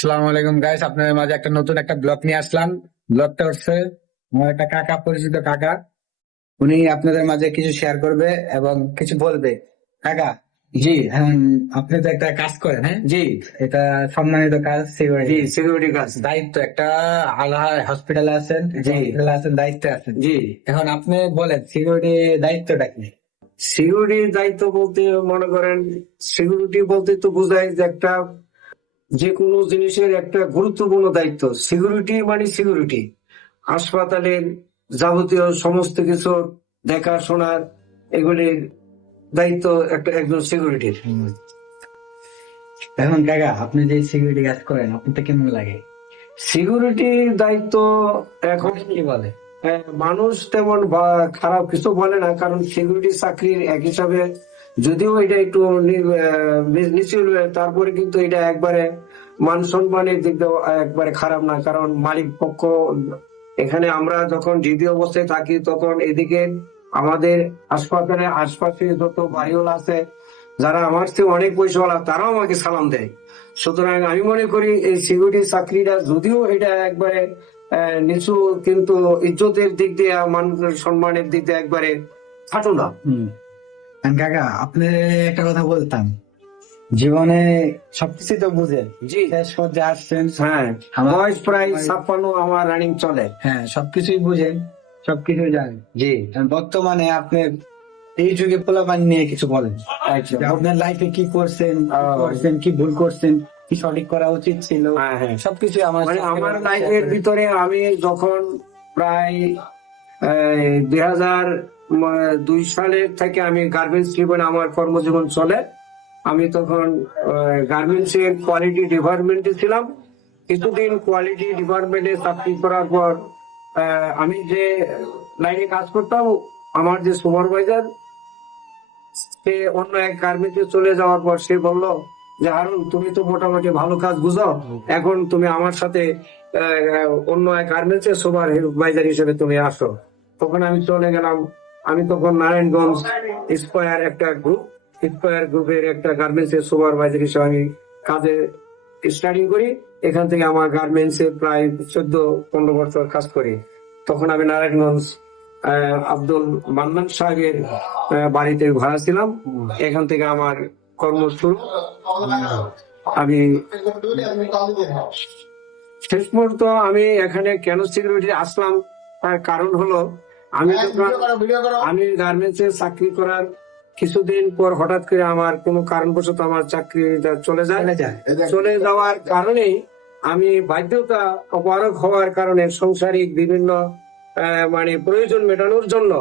আসসালামু আলাইকুম গাইস আপনাদের মাঝে একটা নতুন একটা ব্লগ নিয়ে আসলাম। ব্লগটা হচ্ছে আমার একটা কাকা পরিচিত কাকা। উনি আপনাদের মাঝে কিছু শেয়ার করবে এবং কিছু বলবে। কাকা জি। আপনি তো একটা কাজ করেন হ্যাঁ? জি। এটা সম্মানিত কাজ সিকিউরিটি সিকিউরিটি গার্ড দায়িত্ব একটা আলাদা হসপিটালে আছেন জি। হসপিটালে আছেন দায়িত্বে আছেন। জি। এখন আপনি বলেন সিকিউরিটি দায়িত্বটা কি? সিকিউরিটির দায়িত্ব বলতে মনে করেন সিকিউরিটি বলতে তো বোঝায় যে একটা যে কোনো জিনিসের একটা গুরুত্বপূর্ণ দায়িত্ব সিকিউরিটি মানে সিকিউরিটি হাসপাতালের যাবতীয় সমস্ত কিছু দেখাশোনার এগুলির দায়িত্ব একটা একজন সিকিউরিটির এখন কাকা আপনি যে সিকিউরিটি কাজ করেন আপনি তো কেমন লাগে? সিকিউরিটির দায়িত্ব এখন কি বলে? হ্যাঁ, মানুষ তেমন খারাপ কিছু বলে না কারণ সিকিউরিটি চাকরির এক হিসাবে যদিও এটা একটু নিচু, তারপরে কিন্তু এটা একবারে মান সম্মানের দিক দিয়ে একবারে খারাপ না, কারণ মালিক পক্ষ, এখানে আমরা যখন ডিবি অবস্থায় থাকি, তখন এদিকে আমাদের হাসপাতালে আশপাশে যত বাড়িওয়ালা আছে, যারা আমার চেয়ে অনেক পয়সাওয়ালা তারাও আমাকে সালাম দেয়। সুতরাং আমি মনে করি এই সিকিউরিটি চাকরিটা যদিও এটা একবারে নিচু, কিন্তু ইজ্জতের দিক দিয়ে, মান সম্মানের দিক দিয়ে একবারে খাটো না। কাকা আপনি একটা কথা বলতাম। জীবনে সবকিছু তো বুঝেন জি। শেষ পর্যায়ে আসছেন। হ্যাঁ বয়স প্রায় ছাপ্পান্ন আমার রানিং চলে। হ্যাঁ সবকিছুই বুঝেন সবকিছু জানেন জি। বর্তমানে আপনি এই যুগে পোলাপান নিয়ে কিছু বলেন। আচ্ছা আপনার লাইফে কি করছেন। করছেন কি ভুল করছেন কি সঠিক করা উচিত ছিল। হ্যাঁ হ্যাঁ। সবকিছু আমার মানে আমার লাইফের ভিতরে আমি যখন প্রায় দুই হাজার দুই সালের থেকে আমি গার্মেন্টস জীবনে আমার কর্মজীবন চলে। আমি তখন গার্মেন্টস এর কোয়ালিটি ডিপার্টমেন্টে ছিলাম। কিছুদিন কোয়ালিটি ডিপার্টমেন্টে চাকরি করার পর আমি যে লাইনে কাজ করতাম, আমার যে সুপারভাইজার সে অন্য এক গার্মেন্টে চলে যাওয়ার পর সে বলল যে, হারুন, তুমি তো মোটামুটি ভালো কাজ বুঝো। এখন তুমি আমার সাথে অন্য এক গার্মেন্টস এর সুপারভাইজার হিসেবে তুমি আসো। তখন আমি চলে গেলাম আমি তখন নারায়ণগঞ্জ স্কোয়ার একটা গ্রুপ স্কোয়ার গ্রুপের একটা গার্মেন্টস এর সুপারভাইজার হিসেবে আমি কাজে স্টার্টিং করি। এখান থেকে আমার গার্মেন্টস এ প্রায় চোদ্দ, পনেরো বছর কাজ করি। তখন আমি নারায়ণগঞ্জ আব্দুল মান্নান সাহেবের বাড়িতে ভাড়া ছিলাম। এখান থেকে আমার কর্ম শুরু। আমি শেষ পর্যন্ত আমি এখানে কেন সিকিউরিটি আসলাম, তার কারণ হলো আমি আমি গার্মেন্টস এ চাকরি করার কিছুদিন পর হঠাৎ করে আমার কোনো কারণবশত আমার চাকরি চলে যায়। চলে যাওয়ার কারণেই আমি বাধ্যতা অপারক হওয়ার কারণে সংসারিক বিভিন্ন মানে প্রয়োজন মেটানোর জন্য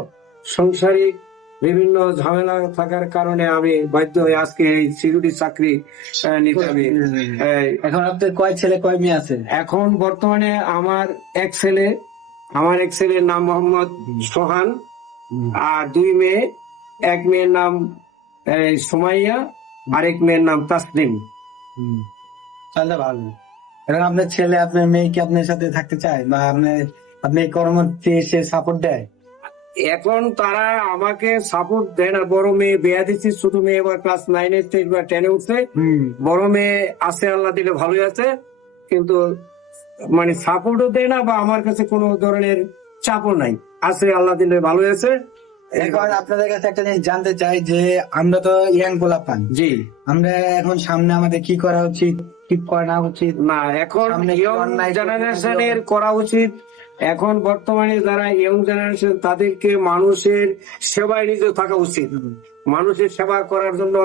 সংসারিক বিভিন্ন ঝামেলা থাকার কারণে আমি বাধ্য হয়ে আজকে এই সিকিউরিটি চাকরি নিতে আমি এখন আপনার কয় ছেলে কয় মেয়ে আছে? এখন বর্তমানে আমার এক ছেলে আমার এক ছেলের নাম মোহাম্মদ সোহান আর দুই মেয়ে এক মেয়ের নাম সুমাইয়া আরেক মেয়ের নাম তাসলিম। তাহলে ভালো। এখন আপনার ছেলে আপনার মেয়ে কি আপনার সাথে থাকতে চায়? বা আপনার আপনি কর্মতে এসে সাপোর্ট দেয়? এখন তারা আমাকে সাপোর্ট দেয় না। বড় মেয়ে বেয়া দিচ্ছি ছোট মেয়ে এবার ক্লাস নাইনে বা টেনে উঠছে। বড় মেয়ে আছে আল্লাহ দিলে ভালোই আছে। কিন্তু মানে সাপোর্টও দেয় না বা আমার কাছে কোনো ধরনের চাপও নাই। আছে আল্লাহ দিলে ভালোই আছে। এখন আপনাদের কাছে একটা জিনিস জানতে চাই যে আমরা তো ইয়াং পোলাপান জি। আমরা এখন সামনে আমাদের কি করা উচিত কি করা উচিত? না এখন ইয়ং জেনারেশনের করা উচিত। এখন বর্তমানে যারা ইয়ং জেনারেশন তাদেরকে মানুষের সেবায় নিজে থাকা উচিত। মানুষের সেবা করার জন্য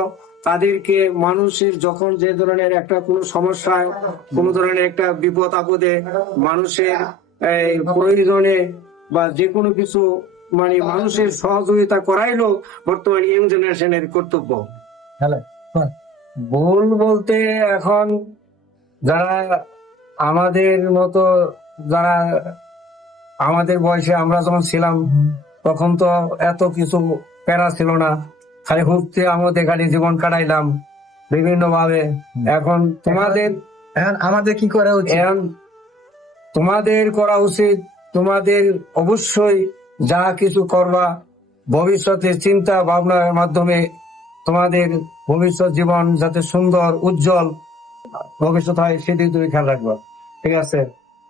তাদেরকে মানুষের যখন যে ধরনের একটা কোনো সমস্যায় কোনো ধরনের একটা বিপদ আপদে মানুষের প্রয়োজনে বা যে কোনো কিছু মানে মানুষের সহযোগিতা করাইলো বর্তমানে ইয়ং জেনারেশনের কর্তব্য। ভুল বলতে এখন যারা আমাদের মতো যারা আমাদের বয়সে আমরা যখন ছিলাম, তখন তো এত কিছু প্যারা ছিল না। খালি ঘুরতে আমাদের খালি জীবন কাটাইলাম বিভিন্ন ভাবে এখন তোমাদের এখন আমাদের কি করা উচিত? এখন তোমাদের করা উচিত তোমাদের অবশ্যই যা কিছু করবা ভবিষ্যতে চিন্তা ভাবনার মাধ্যমে তোমাদের ভবিষ্যৎ জীবন যাতে সুন্দর উজ্জ্বল ভবিষ্যৎ হয় সেদিকে তুমি খেয়াল রাখব। ঠিক আছে?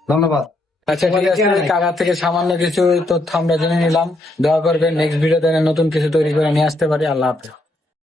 ধন্যবাদ। আচ্ছা ঠিক আছে কাকা থেকে সামান্য কিছু তথ্য আমরা জেনে নিলাম। দয়া করবেন নেক্সট ভিডিওতে নতুন কিছু তৈরি করে নিয়ে আসতে পারি। আল্লাহ হাফেজ।